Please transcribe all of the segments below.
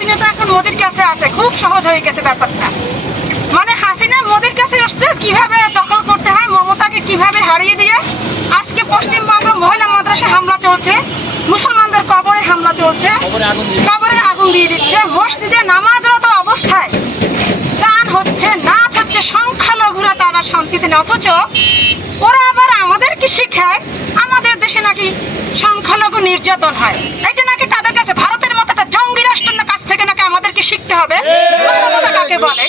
হাসিনা তো এখন মোদির কাছে আছে, খুব সহজ হয়ে গেছে ব্যাপারটা। মানে হাসিনা মোদির কাছে আসছে কিভাবে দখল করতে হয়, মমতাকে কিভাবে হারিয়ে দিয়ে আজকে পশ্চিমবঙ্গ মহিলা মাদ্রাসায় হামলা চলছে, মুসলমানদের কবরে হামলা চলছে, কবরে আগুন দিয়ে দিচ্ছে, মসজিদে নামাজরত অবস্থায় গান হচ্ছে, নাচ হচ্ছে, সংখ্যালঘুরা তারা শান্তিতে নেই। অথচ ওরা আবার আমাদেরকে শিখায় আমাদের দেশে নাকি সংখ্যালঘু নির্যাতন হয়। এটা নাকি তাদের কাছে ভারতের মতো একটা জঙ্গি রাষ্ট্রের কাছ থেকে নাকি আমাদেরকে শিখতে হবে। মানবতা কাকে বলে?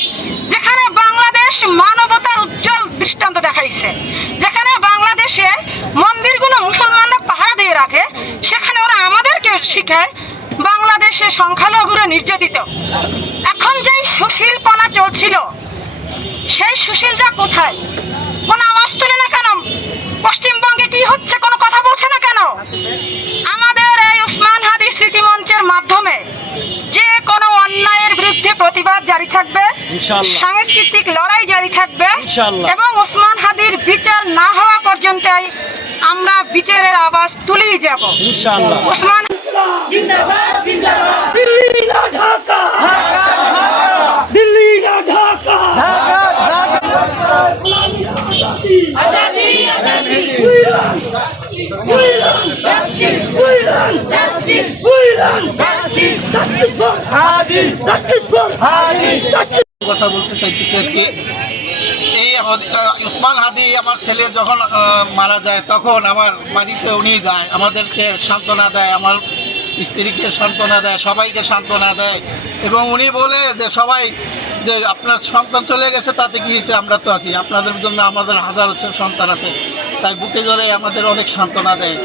যেখানে বাংলাদেশ মানবতার উজ্জ্বল দৃষ্টান্ত দেখাইছে, যেখানে বাংলাদেশে মন্দিরগুলো মুসলমানরা পাহারা দিয়ে রাখে, সেখানে ওরা আমাদেরকে শিখায় বাংলাদেশে সংখ্যালঘুরা নির্যাতিত। এখন যেই সুশীলপনা চলছিল, সেই সুশীলরা কোথায়? কোনো আওয়াজ তোলে না কেন? পশ্চিমবঙ্গে কি হচ্ছে কোনো কথা বলছে না কেন? আমাদের এই উসমান হাদি স্মৃতি মঞ্চের মাধ্যমে যে কোনো অন্যায়ের বিরুদ্ধে প্রতিবাদ জারি থাকবে, সাংস্কৃতিক লড়াই জারি থাকবে এবং উসমান হাদির বিচার না হওয়া পর্যন্তই আমরা বিচারের আওয়াজ তুলেই যাব ইনশাআল্লাহ। উসমান জিন্দাবাদ জিন্দাবাদ, দিল্লি না ঢাকা, দিল্লি না Dhaka, Azadi Azadi, justice justice justice justice for Hadi, justice for Hadi, justice. কথা বলতে চাইতেছি আর কি, এই উসমান হাদি আমার ছেলে যখন মারা যায় তখন আমার বাড়িতে উনি যায়, আমাদেরকে সান্ত্বনা দেয়, আমার স্ত্রীকে সান্ত্বনা দেয়, সবাইকে সান্ত্বনা দেয় এবং উনি বলে যে সবাই যে আপনার সন্তান চলে গেছে তাতে কি হয়েছে, আমরা তো আছি, আপনাদের জন্য আমাদের হাজার সন্তান আছে, তাই বুকে জোরে আমাদের অনেক সান্ত্বনা দেয়।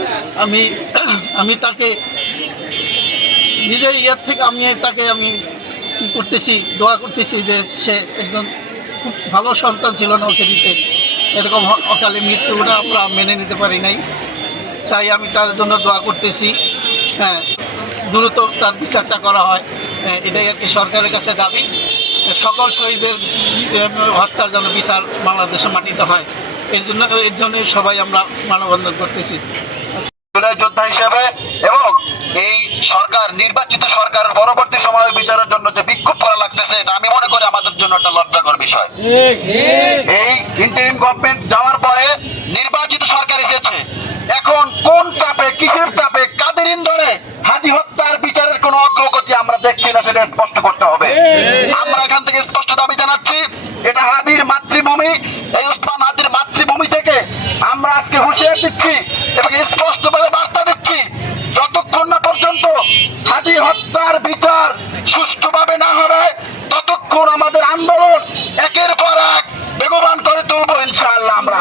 আমি তাকে নিজের ইয়ার থেকে আমি কী করতেছি, দোয়া করতেছি যে সে একজন খুব ভালো সন্তান ছিল নওশেরিতে, এরকম অকালে মৃত্যুটা আমরা মেনে নিতে পারি নাই, তাই আমি তার জন্য দোয়া করতেছি। হ্যাঁ, দ্রুত তার বিচারটা করা হয়, এটাই আর কি সরকারের কাছে দাবি। সকল শহীদের হত্যার জন্য বিচার বাংলাদেশের মাটিতে হয়, এর জন্যই সবাই আমরা মানববন্ধন করতেছি যোদ্ধা হিসেবে। এবং এই সরকার, নির্বাচিত সরকারের পরবর্তী সময়ে বিচারের জন্য যে বিক্ষোভ করা লাগতেছে, এটা আমি মনে করি আমাদের জন্য একটা লজ্জাকর বিষয়। এই ইন্টারিম গভর্নমেন্ট যাওয়ার পরে নির্বাচিত সরকার এসেছে, এখন কোন চাপে, কিসের চাপে, কাদের ইন্ধনে হাদি হত্যার বিচারের কোনো অগ্রগতি আমরা দেখছি না, সেটা স্পষ্ট করতে হবে। আমরা এখান থেকে স্পষ্ট দাবি জানাচ্ছি, এটা হাদির মাতৃভূমি, এই উসমান হাদির মাতৃভূমি থেকে আমরা আজকে হুঁশিয়ার দিচ্ছি এবং স্পষ্টভাবে বার্তা দিচ্ছি, যতক্ষণ না পর্যন্ত হাদি হত্যার বিচার সুষ্ঠুভাবে না হবে, ততক্ষণ আমাদের আন্দোলন একের পর এক বেগবান করে তুলবো ইনশাআল্লাহ আমরা।